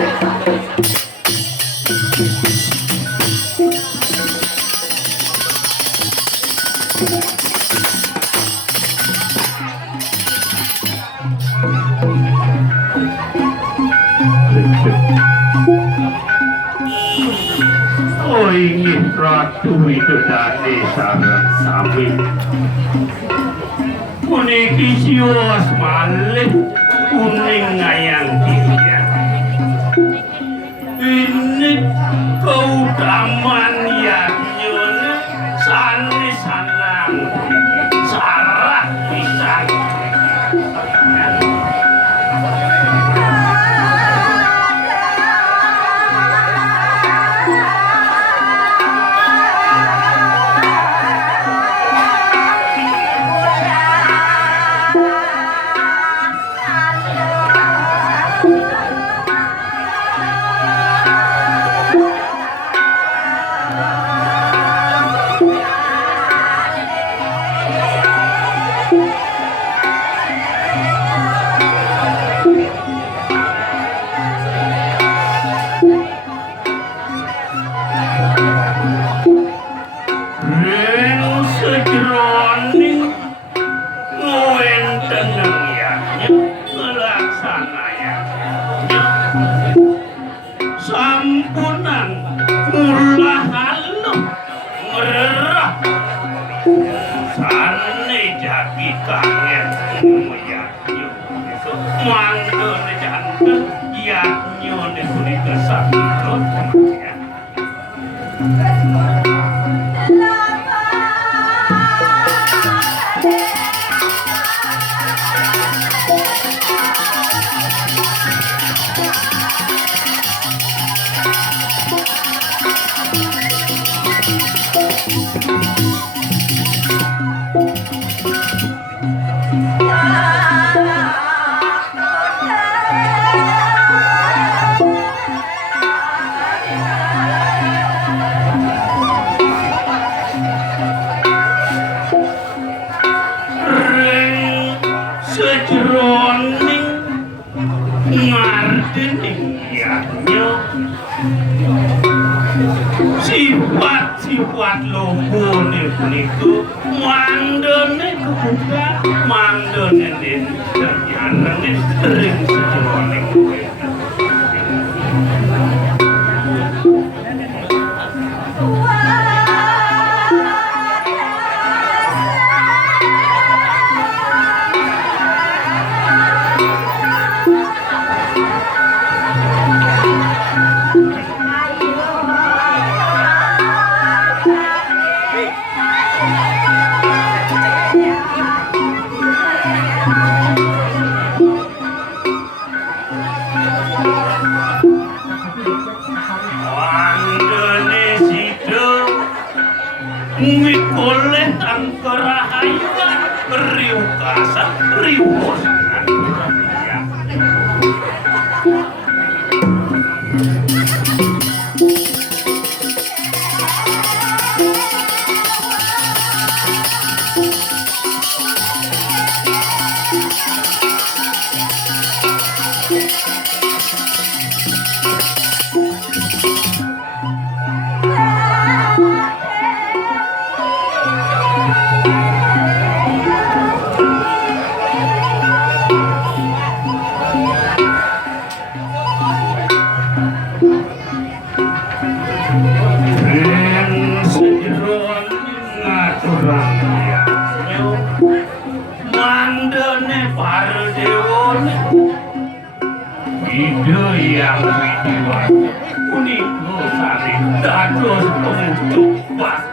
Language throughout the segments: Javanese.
Oh ingin Ratu Widodari sareng sami puniki siwas malih kuning ngayang dia ini keutamaan yang nyun sani sanang sarah pisang sampunan mula halu mererah sane jagi kangen muyanyu manggone janten yanyu ne kuni kesakit ya sejroning mardening yanyo sifat-sifat logone puniku mandone kebuka mandone den nyanane ring sejroning mikoleh angkara hayuan riu kasa riu bosan mandane para dewone ide yang widiwan punika sari dados pengunjuk pasti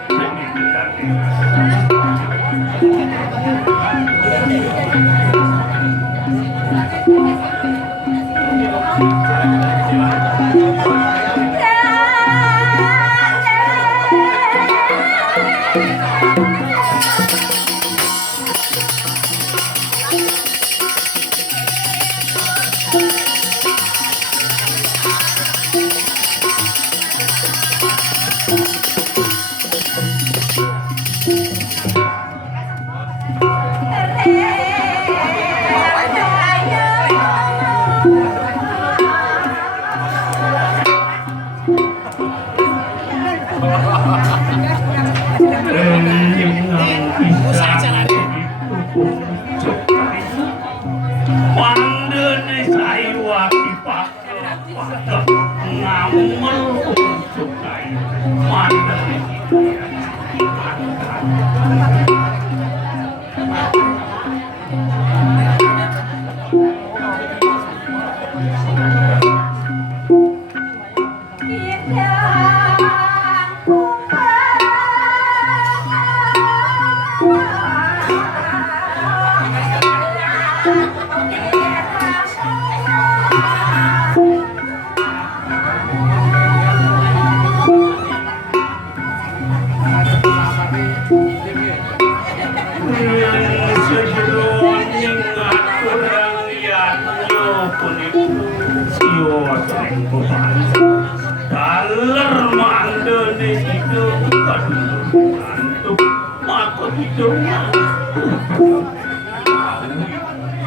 daler mandene hidup kantuk mako hidup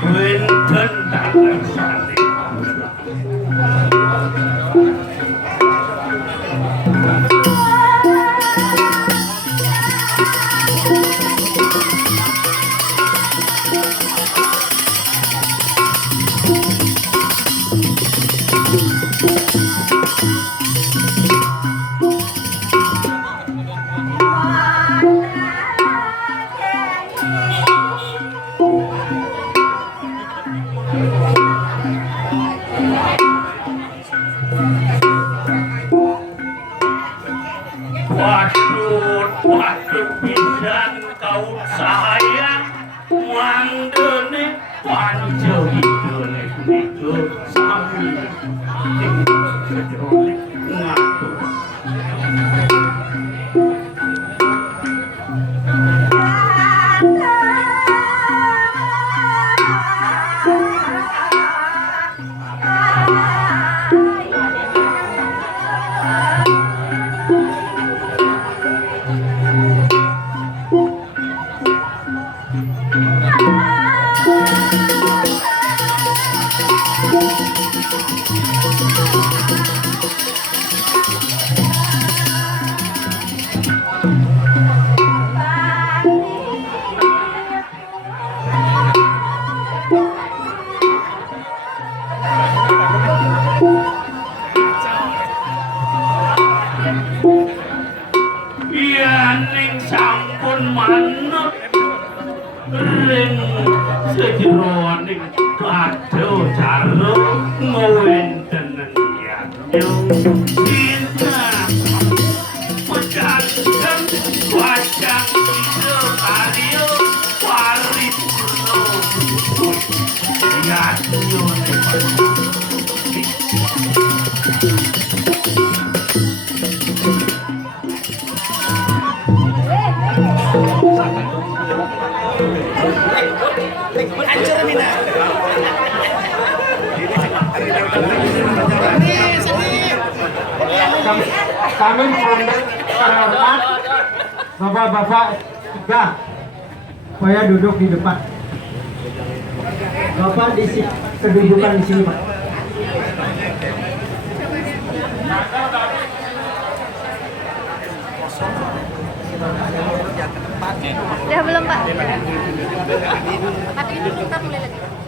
wenten daler sate waduh pisan kau saya mandene panjo hidone itu sami ngatur ning sampun manut ring sejeroning padha cara ngwentenen yanyo cinta pejanten wajang ide karyo paripurna yanyo Kami hormat bapak-bapak tiga supaya duduk di depan. Bapak di kedudukan di sini, Pak. Udah belum, Pak? Tapi ini kita mulai lagi.